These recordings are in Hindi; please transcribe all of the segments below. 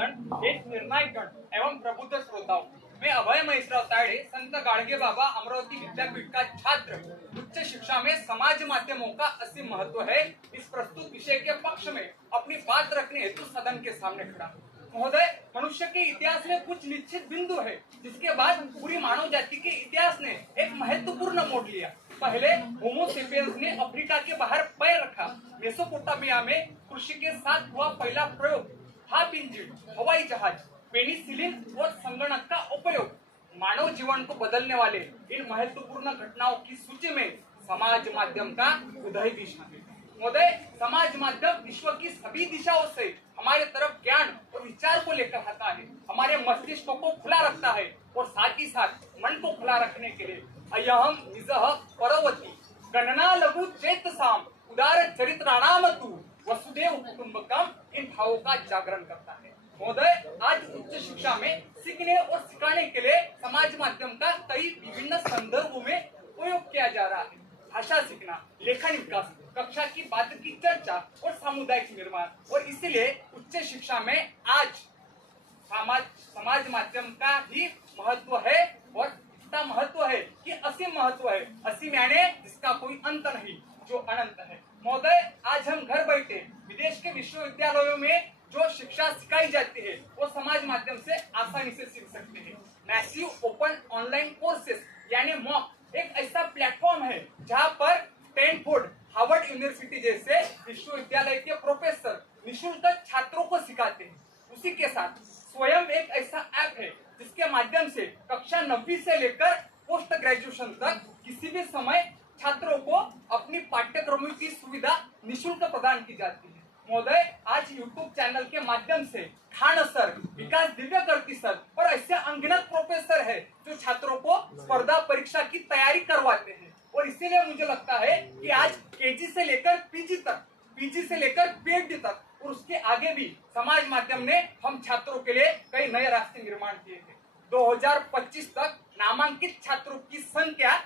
सदन, एक निर्णायक गण एवं प्रबुद्ध श्रोताओं, मैं अभय महेशराव तायडे, संत गाडगे बाबा अमरावती विद्यापीठ का छात्र, उच्च शिक्षा में समाज माध्यमों का असीम महत्व है, इस प्रस्तुत विषय के पक्ष में अपनी बात रखने हेतु सदन के सामने खड़ा। महोदय, मनुष्य के इतिहास में कुछ निश्चित बिंदु है जिसके बाद पूरी मानव जाति के इतिहास ने एक महत्वपूर्ण मोड़ लिया। पहले होमो सेपियंस ने अफ्रीका के बाहर पैर रखा। मेसोपोटामिया में कृषि के साथ हुआ पहला प्रयोग, हाथ इंजन, हवाई जहाज, पेनिसिलिन और संगणक का उपयोग। मानव जीवन को बदलने वाले इन महत्वपूर्ण घटनाओं की सूची में समाज माध्यम का उदय भी शामिल है। महोदय, समाज माध्यम विश्व की सभी दिशाओं से हमारे तरफ ज्ञान और विचार को लेकर आता है, हमारे मस्तिष्क को खुला रखता है और साथ ही साथ मन को खुला रखने के लिए अयहम निजः परवती गणना लघु चेतसाम उदार चरित्राणाम तु वसुदेव कुटुंबकम इन भावों का जागरण करता है। महोदय, आज उच्च शिक्षा में सीखने और सिखाने के लिए समाज माध्यम का कई विभिन्न संदर्भों में उपयोग किया जा रहा है। भाषा सीखना, लेखन विकास, कक्षा की बात की चर्चा और सामुदायिक निर्माण, और इसलिए उच्च शिक्षा में आज समाज माध्यम का ही महत्व है और इतना महत्व है कि असीम महत्व है। असीम यानी जिसका कोई अंत नहीं, जो अनंत है। महोदय, आज हम घर बैठे विदेश के विश्वविद्यालयों में जो शिक्षा सिखाई जाती है वो समाज माध्यम से आसानी से सीख सकते हैं। मैसिव ओपन ऑनलाइन कोर्सेस यानी मॉक एक ऐसा प्लेटफॉर्म है जहां पर स्टैनफोर्ड, हार्वर्ड यूनिवर्सिटी जैसे विश्वविद्यालय के प्रोफेसर निःशुल्क छात्रों को सिखाते हैं। उसी के साथ स्वयं एक ऐसा ऐप है जिसके माध्यम से कक्षा 9वीं से लेकर पोस्ट ग्रेजुएशन तक किसी भी समय छात्रों को अपनी पाठ्यक्रमों की सुविधा निःशुल्क प्रदान की जाती है। महोदय, आज YouTube चैनल के माध्यम से खान सर, विकास दिव्यकर्ती सर और ऐसे अनगिनत प्रोफेसर है जो छात्रों को स्पर्धा परीक्षा की तैयारी करवाते हैं। और इसीलिए मुझे लगता है कि आज केजी से लेकर पीजी तक, पीजी से लेकर पीएचडी तक और उसके आगे भी समाज माध्यम ने हम छात्रों के लिए कई नए रास्ते निर्माण किए थे। 2025 तक नामांकित छात्रों की संख्या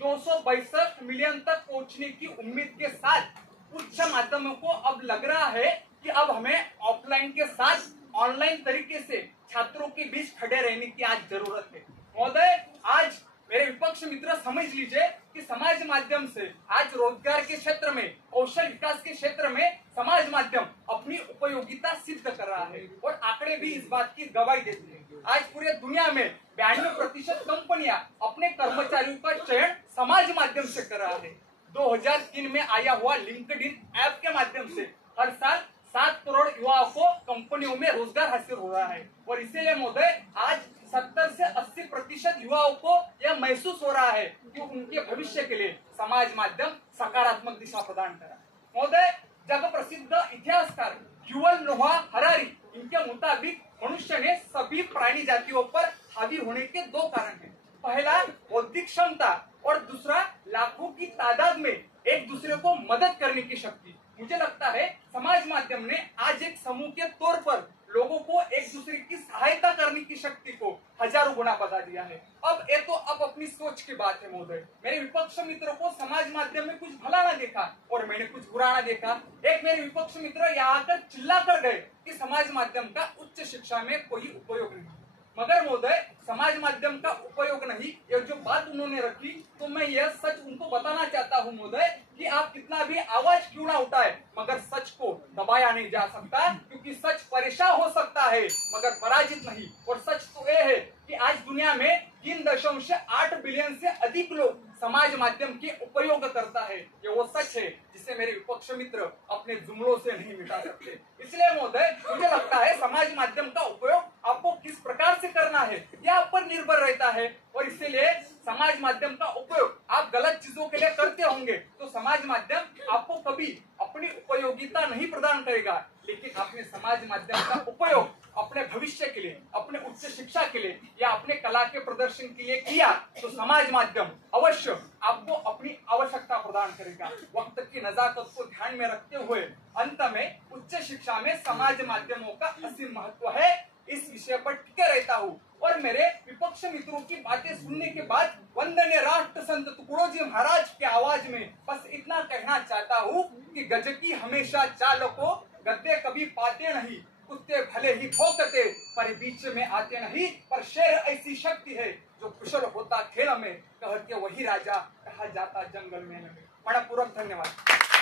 262 मिलियन तक पहुंचने की उम्मीद के साथ उच्च माध्यमों को अब लग रहा है कि अब हमें ऑफलाइन के साथ ऑनलाइन तरीके से छात्रों के बीच खड़े रहने की आज जरूरत है। महोदय, आज मेरे विपक्ष मित्र समझ लीजिए कि समाज माध्यम से आज रोजगार के क्षेत्र में, कौशल विकास के क्षेत्र में समाज माध्यम अपनी उपयोगिता सिद्ध कर रहा है और आंकड़े भी इस बात की गवाही देते हैं। आज पूरे दुनिया में 92% कंपनियां अपने कर्मचारियों का चयन समाज माध्यम से कर रहा है। 2003 में आया हुआ लिंक्डइन ऐप के माध्यम से हर साल 7 करोड़ युवाओं को कंपनियों में रोजगार हासिल हो रहा है और इसीलिए महोदय आज 70 से 80% युवाओं को यह महसूस हो रहा है कि उनके भविष्य के लिए समाज माध्यम सकारात्मक दिशा प्रदान कर रहा है। महोदय, जग प्रसिद्ध इतिहासकार युवल नोहा हरारी इनके मुताबिक मनुष्य ने सभी प्राणी जातियों पर हावी होने के 2 कारण हैं। पहला बौद्धिक क्षमता और दूसरा लाखों की तादाद में एक दूसरे को मदद करने की शक्ति। मुझे लगता है समाज माध्यम ने आज एक समूह के तौर पर लोगों को एक दूसरे की सहायता करने की शक्ति को हजारों गुना बढ़ा दिया है। अब ये तो अपनी सोच की बात है। महोदय, मेरे विपक्ष मित्रों को समाज माध्यम में कुछ भला ना देखा और मैंने कुछ बुरा ना देखा। एक मेरे विपक्ष मित्र यहाँ आकर चिल्ला कर गए कि समाज माध्यम का उच्च शिक्षा में कोई उपयोग नहीं। मगर महोदय, समाज माध्यम का उपयोग नहीं, ये जो बात उन्होंने रखी, तो मैं यह सच उनको बताना चाहता हूँ महोदय कि आप कितना भी आवाज क्यों ना उठाए, मगर सच को दबाया नहीं जा सकता, क्योंकि सच परेशान हो सकता है मगर पराजित नहीं। और सच तो यह है कि आज दुनिया में 3.8 बिलियन से अधिक लोग समाज माध्यम के उपयोग करता है। ये वो सच है जिसे मेरे विपक्ष मित्र अपने जुमलों से नहीं मिटा सकते। इसलिए महोदय, मुझे लगता है समाज माध्यम का उपयोग आपको किस प्रकार से करना है यह आप पर निर्भर रहता है और इसीलिए समाज माध्यम का उपयोग आप गलत चीजों के लिए करते होंगे तो समाज माध्यम आपको कभी अपनी उपयोगिता नहीं प्रदान करेगा, लेकिन आपने समाज माध्यम का उपयोग अपने भविष्य के लिए, अपने उच्च शिक्षा के लिए या अपने कला के प्रदर्शन के लिए किया तो समाज माध्यम अवश्य आपको अपनी आवश्यकता प्रदान करेगा। वक्त की नजाकत को ध्यान में रखते हुए अंत में उच्च शिक्षा में समाज माध्यमों का असीम महत्व है, इस विषय पर टिके रहता हूँ। और मेरे विपक्ष मित्रों की बातें सुनने के बाद वंदनीय राष्ट्र संत तुकडोजी महाराज की आवाज में बस इतना कहना चाहता हूँ कि गज की हमेशा चाल को गद्दे कभी पाते नहीं, कुत्ते भले ही भौंकते पर बीच में आते नहीं, पर शेर ऐसी शक्ति है जो कुशल होता खेल में, कह के वही राजा कहा जाता जंगल में। मनपूर्वक धन्यवाद।